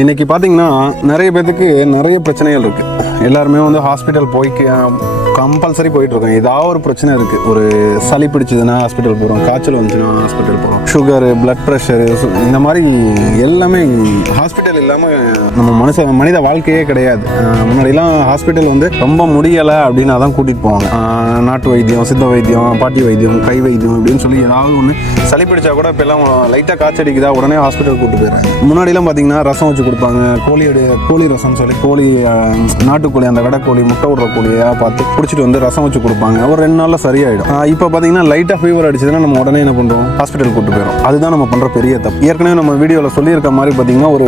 இன்றைக்கி பார்த்திங்கன்னா நிறைய பேர்த்துக்கு நிறைய பிரச்சனைகள் இருக்குது. எல்லாருமே வந்து ஹாஸ்பிட்டல் போய் கம்பல்சரி போயிட்டுருக்கோம். ஏதாவது ஒரு பிரச்சனை இருக்குது. ஒரு சளி பிடிச்சதுன்னா ஹாஸ்பிட்டல் போகிறோம், காய்ச்சல் வந்துச்சுன்னா ஹாஸ்பிட்டல் போகிறோம், சுகரு, பிளட் ப்ரெஷரு, இந்த மாதிரி எல்லாமே ஹாஸ்பிட்டல் இல்லாமல் நம்ம மனித வாழ்க்கையே கிடையாது. முன்னாடிலாம் ஹாஸ்பிட்டல் வந்து ரொம்ப முடியலை அப்படின்னா தான் கூட்டிகிட்டு போவாங்க. நாட்டு வைத்தியம், சித்த வைத்தியம், பாட்டி வைத்தியம், கை வைத்தியம் அப்படின்னு சொல்லி ஏதாவது ஒன்று சளி பிடிச்சா கூட இப்போ எல்லாம் லைட்டாக காய்ச்சடிக்குதா உடனே ஹாஸ்பிட்டல் கூப்பிட்டு போயிடுறாங்க. முன்னாடிலாம் பார்த்தீங்கன்னா ரசம் வச்சு கொடுப்பாங்க. கோழி ரசம் சொல்லி கோழி, நாட்டுக்கோழி, அந்த வெடைக்கோழி, முட்டை விடுற கோழியாக பார்த்து பிடிச்சிட்டு வந்து ரசம் வச்சு கொடுப்பாங்க. ஒரு 2 நாளில் சரியாயிடும். இப்போ பார்த்தீங்கன்னா லைட்டாக ஃபீவர் அடிச்சதுன்னா நம்ம உடனே என்ன பண்ணுறோம், ஹாஸ்பிட்டல் கூப்பிட்டு போயிடும். அதுதான் நம்ம பண்ணுற பெரிய தப்பு. ஏற்கனவே நம்ம வீடியோவில் சொல்லியிருக்க மாதிரி பார்த்தீங்கன்னா ஒரு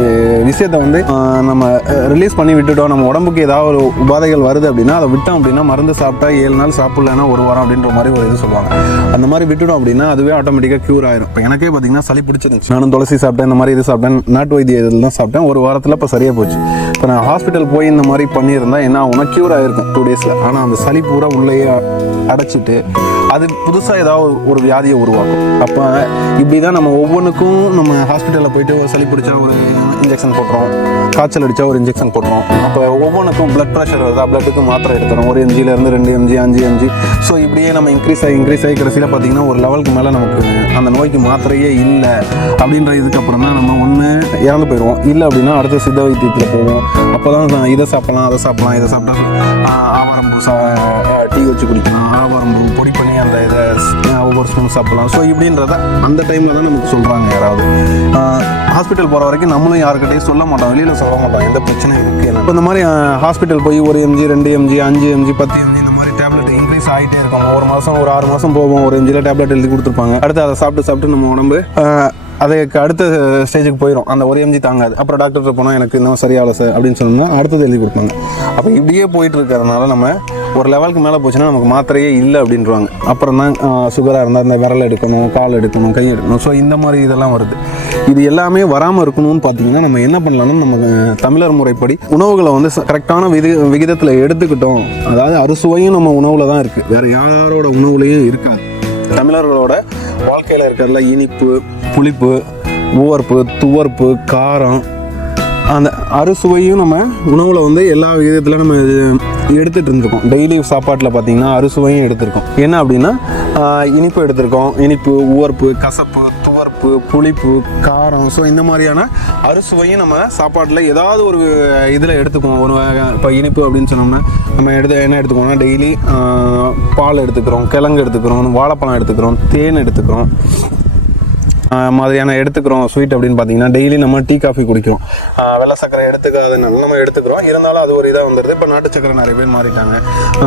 விஷயத்தை வந்து நம்ம ரிலீஸ் பண்ணி விட்டுட்டோம். நம்ம உடம்புக்கு ஏதாவது ஒரு உபாதைகள் வருது அப்படின்னா அதை விட்டோம் அப்படின்னா மருந்து சாப்பிட்டா 7 நாள் சாப்பிடலன்னா 1 வாரம் அப்படின்ற மாதிரி ஒரு இது சொல்லுவாங்க. அந்த மாதிரி விட்டுட்டோம் அப்படின்னா அதுவே ஆட்டோமேட்டிக்காக க்யூர் ஆயிரும். இப்போ எனக்கே பார்த்தீங்கன்னா சளி பிடிச்சிருந்துச்சு. நானும் துளசி சாப்பிட்டேன், இந்த மாதிரி இது சாப்பிட்டேன், நாட்டு வைத்திய இதில் தான் சாப்பிட்டேன். 1 வாரத்தில் இப்போ சரியாக போச்சு. இப்போ நான் ஹாஸ்பிட்டல் போய் இந்த மாதிரி பண்ணியிருந்தா என்ன ஆகும்னா க்யூர் ஆகிருக்கும் 2 டேஸில். ஆனால் அந்த சளி பூரா உள்ளேயே அடைச்சிட்டு அது புதுசாக ஏதாவது ஒரு வியாதியை உருவாக்கும். அப்போ இப்படி தான் நம்ம ஒவ்வொன்றுக்கும் நம்ம ஹாஸ்பிட்டலில் போயிட்டு ஒரு சளி பிடிச்சா ஒரு இன்ஜெக்ஷன் போட்டுறோம், காய்ச்சல் அடித்தா ஒரு இன்ஜெக்ஷன் போட்டுறோம். அப்போ ஒவ்வொன்றுக்கும் பிளட் ப்ரெஷர் வருதா, பிளட்டுக்கு மாத்திரை எடுத்துகிறோம். 1 mgலேருந்து 2 mg, 5 mg. ஸோ இப்படியே நம்ம இன்க்ரீஸ் ஆகி கடைசியில் பார்த்தீங்கன்னா ஒரு லெவலுக்கு மேலே நமக்கு அந்த நோய்க்கு மாத்திரையே இல்லை அப்படின்ற இதுக்கப்புறம் தான் நம்ம ஒன்று இறந்து போயிடுவோம். இல்லை அப்படின்னா அடுத்த சித்த வைத்தியத்தில் போவோம். அப்போ தான் இதை சாப்பிடலாம், அதை சாப்பிடலாம், இதை சாப்பிட்டா ஆவாரம்பூ டீ வச்சு குடிக்கலாம், ஆவாரம்பூ பொடி பண்ணி அந்த இதை ஒவ்வொரு ஸ்பூன் சாப்பிடலாம். ஸோ இப்படின்றத அந்த டைமில் தான் நமக்கு சொல்கிறாங்க யாராவது. ஹாஸ்பிட்டல் போகிற வரைக்கும் நம்மளும் யாருக்கிட்டையும் சொல்ல மாட்டோம், வெளியில் சொல்ல மாட்டோம் எந்த பிரச்சனை இருக்குது. இப்போ இந்த மாதிரி ஹாஸ்பிட்டல் போய் 1 mg, 2 mg, 5 mg, 10 mg இந்த மாதிரி டேப்லெட் இன்க்ரீஸ் ஆகிட்டே இருக்கும். ஒரு மாதம், ஒரு 6 மாதம் போவோம். 1 mgல டேப்லெட் எழுதி கொடுத்துருப்பாங்க. அடுத்து அதை சாப்பிட்டு நம்ம உடம்பு அதுக்கு அடுத்த ஸ்டேஜுக்கு போயிடும். அந்த 1 mg தாங்காது. அப்புறம் டாக்டர்கிட்ட போனால் எனக்கு இன்னும் சரியாகல சார் அப்படின்னு சொன்னோம்னா அடுத்தது எழுதி கொடுப்பாங்க. அப்போ இப்படியே போயிட்டு இருக்கிறதுனால நம்ம ஒரு லெவலுக்கு மேலே போச்சுன்னா நமக்கு மாத்திரையே இல்லை அப்படின்றாங்க. அப்புறம் தான் சுகராக இருந்தால் இந்த விரல் எடுக்கணும், கால் எடுக்கணும், கை எடுக்கணும். ஸோ இந்த மாதிரி இதெல்லாம் வருது. இது எல்லாமே வராமல் இருக்கணும்னு பார்த்தீங்கன்னா நம்ம என்ன பண்ணலாம்னா, நம்ம தமிழர் முறைப்படி உணவுகளை வந்து கரெக்டான விகிதத்தில் எடுத்துக்கிட்டோம். அதாவது அறுசுவையும் நம்ம உணவில் தான் இருக்குது, வேறு யாரோட உணவுலையும் இருக்காது. தமிழர்களோட வாழ்க்கையில் இருக்கிறதுல இனிப்பு, புளிப்பு, உவர்ப்பு, துவர்ப்பு, காரம், அந்த அறுசுவையும் நம்ம உணவில் வந்து எல்லா விதத்தில் நம்ம எடுத்துகிட்டு இருந்திருக்கோம். டெய்லி சாப்பாட்டில் பார்த்திங்கன்னா அறுசுவையும் எடுத்திருக்கோம். என்ன அப்படின்னா இனிப்பு எடுத்திருக்கோம். இனிப்பு, உவர்ப்பு, கசப்பு, துவர்ப்பு, புளிப்பு, காரம். ஸோ இந்த மாதிரியான அறுசுவையும் நம்ம சாப்பாட்டில் ஏதாவது ஒரு இதில் எடுத்துக்குவோம். ஒரு இப்போ இனிப்பு அப்படின்னு சொன்னோம்னா நம்ம என்ன எடுத்துக்கோம்னா டெய்லி பால் எடுத்துக்கிறோம், கிழங்கு எடுத்துக்கிறோம், வாழைப்பழம் எடுத்துக்கிறோம், தேன் எடுத்துக்கிறோம் மாதிரியான எடுத்துக்கிறோம். ஸ்வீட் அப்படின்னு பார்த்தீங்கன்னா டெய்லி நம்ம டீ காஃபி குடிக்கிறோம். வெள்ளை சக்கரை எடுத்துக்காதனால நம்ம எடுத்துக்கிறோம். இருந்தாலும் அது ஒரு இதாக வந்துடுது. இப்போ நாட்டு சக்கரை நிறைய பேர் மாறிட்டாங்க.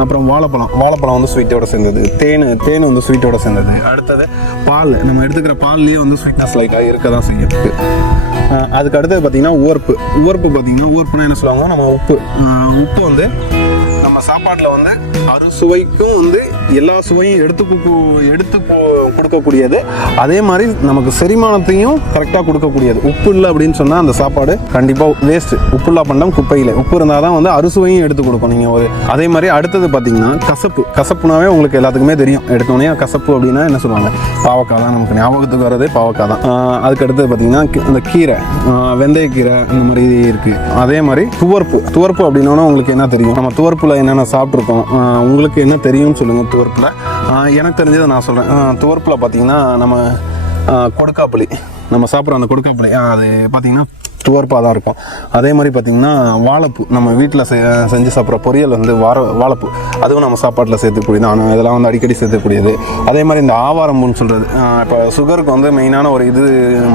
அப்புறம் வாழைப்பழம் வந்து ஸ்வீட்டோட சேர்ந்தது, தேன் வந்து ஸ்வீட்டோட சேர்ந்தது. அடுத்தது பால், நம்ம எடுத்துக்கிற பால்லேயே வந்து ஸ்வீட்னஸ் லைட்டாக இருக்க தான் செய்யுது. அதுக்கு அடுத்தது பார்த்தீங்கன்னா உவர்ப்பு பார்த்தீங்கன்னா உவர்ப்புனா என்ன சொல்லுவாங்க, நம்ம உப்பு வந்து நம்ம சாப்பாட்டில் வந்து அறுசுவைக்கும் வந்து எல்லா சுவையும் எடுத்து கொடுக்கக்கூடியது. அதே மாதிரி நமக்கு செரிமானத்தையும் கரெக்டாக கொடுக்கக்கூடியது. உப்பு இல்லை அப்படின்னு சொன்னால் அந்த சாப்பாடு கண்டிப்பாக வேஸ்ட்டு. உப்புல்லா பண்டம் குப்பையில். உப்பு இருந்தால் தான் வந்து அறுசுவையும் எடுத்து கொடுக்கும். நீங்கள் அதே மாதிரி அடுத்தது பார்த்தீங்கன்னா கசப்புனாவே உங்களுக்கு எல்லாத்துக்குமே தெரியும். எடுத்தோடனே கசப்பு அப்படின்னா என்ன சொல்லுவாங்க, பாவக்காய் தான். நமக்கு ஞாபகத்துக்கு வரதே பாவக்காய் தான். அதுக்கு அடுத்தது பார்த்தீங்கன்னா இந்த கீரை, வெந்தயக்கீரை, இந்த மாதிரி இருக்குது. அதே மாதிரி துவர்ப்பு அப்படின்னா உங்களுக்கு என்ன தெரியும், நம்ம துவர்ப்பில் என்னென்ன சாப்பிட்ருக்கோம், உங்களுக்கு என்ன தெரியும்னு சொல்லுங்கள். துவர்ப்பில் எனக்கு தெரிஞ்சதை நான் சொல்கிறேன். துவர்ப்பில் பார்த்தீங்கன்னா நம்ம கொடுக்காப்புளி, நம்ம சாப்பிட்ற அந்த கொடுக்காப்புளி அது பார்த்தீங்கன்னா துவர்ப்பாக தான் இருக்கும். அதே மாதிரி பார்த்திங்கன்னா வாழைப்பூ, நம்ம வீட்டில் செஞ்சு சாப்பிட்ற பொரியல் வந்து வாழைப்பூ, அதுவும் நம்ம சாப்பாட்டில் சேர்த்துக்கூடியது. ஆனால் இதெல்லாம் வந்து அடிக்கடி சேர்த்துக்கூடியது. அதே மாதிரி இந்த ஆவாரம்பூன்னு சொல்கிறது, இப்போ சுகருக்கு வந்து மெயினான ஒரு இது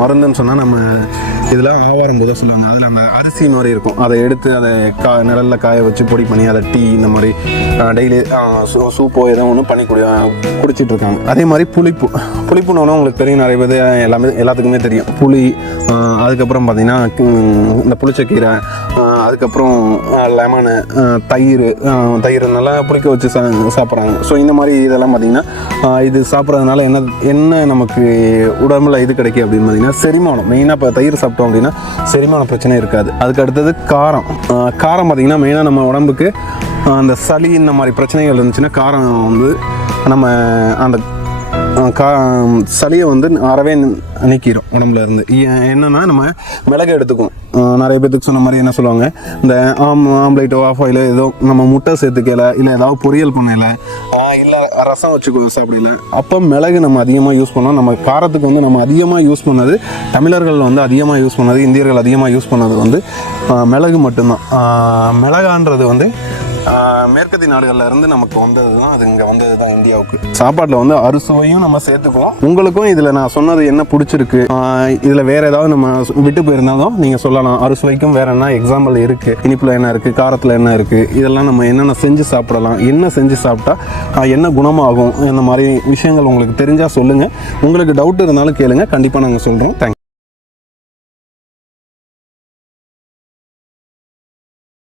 மருந்துன்னு சொன்னால் நம்ம இதில் ஆவாரம்பூ தான் சொல்லுவாங்க. அதில் அந்த அரிசி மாதிரி இருக்கும். அதை எடுத்து அதை நிழலில் காய வச்சு பொடி பண்ணி அதை டீ இந்த மாதிரி டெய்லி சூப்போ ஏதோ ஒன்று பண்ணி குடிச்சிட்டு இருக்காங்க. அதே மாதிரி புளிப்புன்னு உங்களுக்கு தெரியும், நிறைய பேர் எல்லாத்துக்குமே தெரியும். புளி, அதுக்கப்புறம் பார்த்திங்கன்னா இந்த புளிச்சக்கீரை, அதுக்கப்புறம் லெமனு, தயிர் நல்லா புளிக்க வச்சு சாப்பிட்றாங்க. ஸோ இந்த மாதிரி இதெல்லாம் பார்த்திங்கன்னா இது சாப்பிட்றதுனால என்ன நமக்கு உடம்புல இது கிடைக்கும் அப்படின்னு பார்த்திங்கன்னா செரிமானம். மெயினாக இப்போ தயிர் சாப்பிட்டோம் அப்படின்னா செரிமான பிரச்சனை இருக்காது. அதுக்கு அடுத்தது காரம் பார்த்திங்கன்னா மெயினாக நம்ம உடம்புக்கு அந்த சளி இந்த மாதிரி பிரச்சனைகள் இருந்துச்சுன்னா காரம் வந்து நம்ம அந்த சளியை வந்து அறவே நீக்கிடும் உடம்புல இருந்து. என்னென்னா நம்ம மிளகு எடுத்துக்குவோம். நிறைய பேத்துக்கு சொன்ன மாதிரி என்ன சொல்லுவாங்க, இந்த ஆம்லேட்டோ ஆஃப் ஆயில் ஏதோ நம்ம முட்டை சேர்த்துக்கல, இல்லை ஏதாவது பொரியல் பண்ணல, இல்லை ரசம் வச்சு சாப்பிடல, அப்போ மிளகு நம்ம அதிகமாக யூஸ் பண்ணோம். நம்ம காரத்துக்கு வந்து நம்ம அதிகமாக யூஸ் பண்ணது, தமிழர்கள் வந்து அதிகமாக யூஸ் பண்ணது, இந்தியர்கள் அதிகமாக யூஸ் பண்ணது வந்து மிளகு மட்டும்தான். மிளகான்றது வந்து மேற்கத்திய நாடுகளில் இருந்து நமக்கு வந்தது தான், அது இங்கே வந்தது தான் இந்தியாவுக்கு. சாப்பாட்டில் வந்து அறுசுவையும் நம்ம சேர்த்துக்குவோம். உங்களுக்கும் இதில் நான் சொன்னது என்ன பிடிச்சிருக்கு, இதில் வேறு ஏதாவது நம்ம விட்டு போயிருந்தாலும் நீங்கள் சொல்லலாம். அறுசுவைக்கும் வேறு என்ன எக்ஸாம்பிள் இருக்குது, இனிப்பில் என்ன இருக்குது, காரத்தில் என்ன இருக்குது, இதெல்லாம் நம்ம என்னென்ன செஞ்சு சாப்பிடலாம், என்ன செஞ்சு சாப்பிட்டா என்ன குணமாகும், இந்த மாதிரி விஷயங்கள் உங்களுக்கு தெரிஞ்சால் சொல்லுங்கள். உங்களுக்கு டவுட் இருந்தாலும் கேளுங்க, கண்டிப்பாக நாங்கள் சொல்கிறோம். தேங்க்ஸ்.